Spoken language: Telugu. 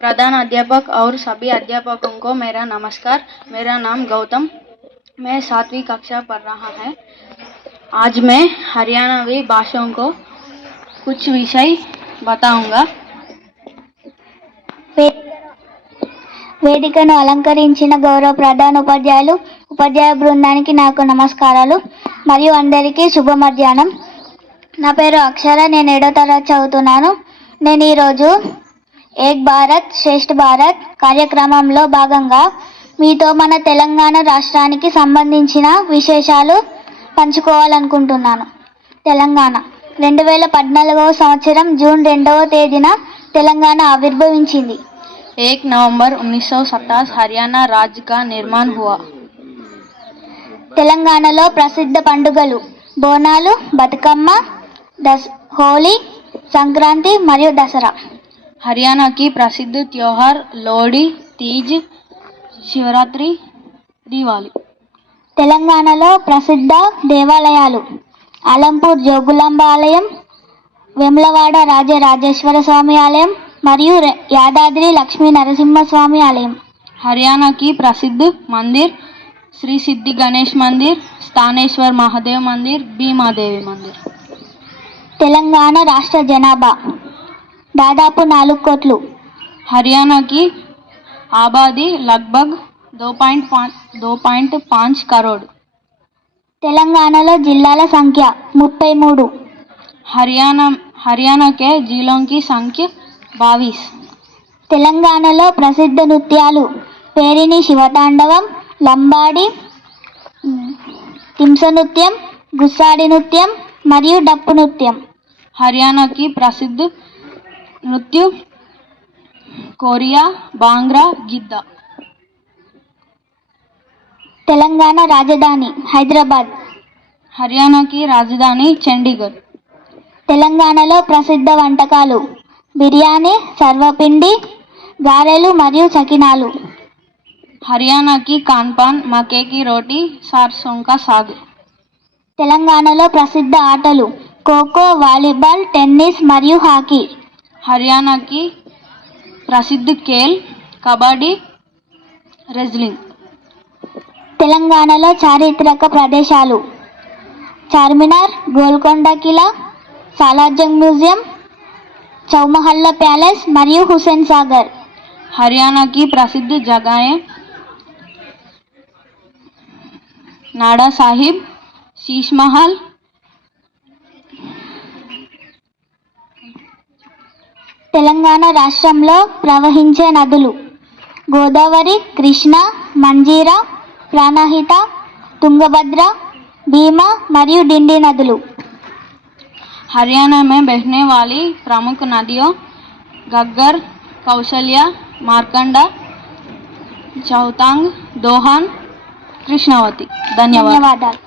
प्रधान अध्यापक और सभी अध्यापकों को मेरा नमस्कार। मेरा नाम गौतम, मैं 7वीं कक्षा पढ़ रहा है। आज मैं हरियाणवी भाषाओं को कुछ विषय बताऊंगा। వేదికను అలంకరించిన గౌరవ ప్రధాన ఉపాధ్యాయులు, ఉపాధ్యాయ బృందానికి నాకు నమస్కారాలు మరియు అందరికీ శుభ మధ్యాహ్నం. నా పేరు అక్షర, నేను 7వ తరగతి చదువుతున్నాను. నేను ఈరోజు ఏక్ భారత్ శ్రేష్ఠ భారత్ కార్యక్రమంలో భాగంగా మీతో మన తెలంగాణ రాష్ట్రానికి సంబంధించిన విశేషాలు పంచుకోవాలనుకుంటున్నాను. తెలంగాణ 2014వ సంవత్సరం జూన్ 2వ తేదీన తెలంగాణ ఆవిర్భవించింది. 1 नवंबर 1927 हरियाणा राज्य का निर्माण हुआ। తెలంగాణలో ప్రసిద్ధ పండుగలు బోనాలు, బతుకమ్మ, హోలీ, సంక్రాంతి మరియు దసరా. हरियाणा की प्रसिद्ध त्योहार लोहड़ी, तीज, शिवरात्रि, दिवाली. తెలంగాణలో ప్రసిద్ధ దేవాలయాలు ఆలంపూర్ జోగులాంబ ఆలయం, వేములవాడ రాజరాజేశ్వర స్వామి ఆలయం మరియు యాదాద్రి లక్ష్మీ నరసింహస్వామి ఆలయం. हरियाणा की प्रसिद्ध मंदिर श्री सिद्धि गणेश मंदिर, स्थानेश्वर महादेव मंदिर, भीमादेवी मंदिर. తెలంగాణ రాష్ట్ర జనాభా దాదాపు 4 కోట్లు. हरियाणा की आबादी लगभग 2.5 करोड़. తెలంగాణలో జిల్లాల సంఖ్య 33. हरियाणा के जिलों की संख्या 22. తెలంగాణలో ప్రసిద్ధ నృత్యాలు పేరిణి శివతాండవం, లంబాడి, తింస నృత్యం, గుస్సాడి నృత్యం మరియు డప్పు నృత్యం. हरियाणा की प्रसिद्ध नृत्य कोरिया, भांगड़ा, गिद्दा. తెలంగాణ రాజధాని హైదరాబాద్. हरियाणा की राजधानी चंडीगढ़. తెలంగాణలో ప్రసిద్ధ వంటకాలు బిర్యానీ, సర్వపిండి, గారెలు మరియు సకినాలు. हरियाणा की खानपान मक्के की रोटी, सरसों का साग. తెలంగాణలో ప్రసిద్ధ ఆటలు ఖోఖో, వాలీబాల్, టెన్నిస్ మరియు హాకీ. हरियाणा की प्रसिद्ध खेल कबड्डी, रेसलिंग. తెలంగాణలో చారిత్రక ప్రదేశాలు చార్మినార్, గోల్కొండ కిలా, సాలార్జంగ్ మ్యూజియం, చౌమహల్లా ప్యాలెస్ మరియు హుస్సేన్ సాగర్. हरियाणा की प्रसिद्ध जगहें नाडा साहिब, शीश महल. తెలంగాణ రాష్ట్రంలో ప్రవహించే నదులు గోదావరి, కృష్ణ, మంజీరా, ప్రాణహిత, తుంగభద్ర, భీమా మరియు డిండి నదులు. हरियाणा में बहने वाली प्रमुख नदियों घग्गर, कौशल्या, मार्कंडा, चौतांग, दोहान, कृष्णावती. ధన్యవాదాలు.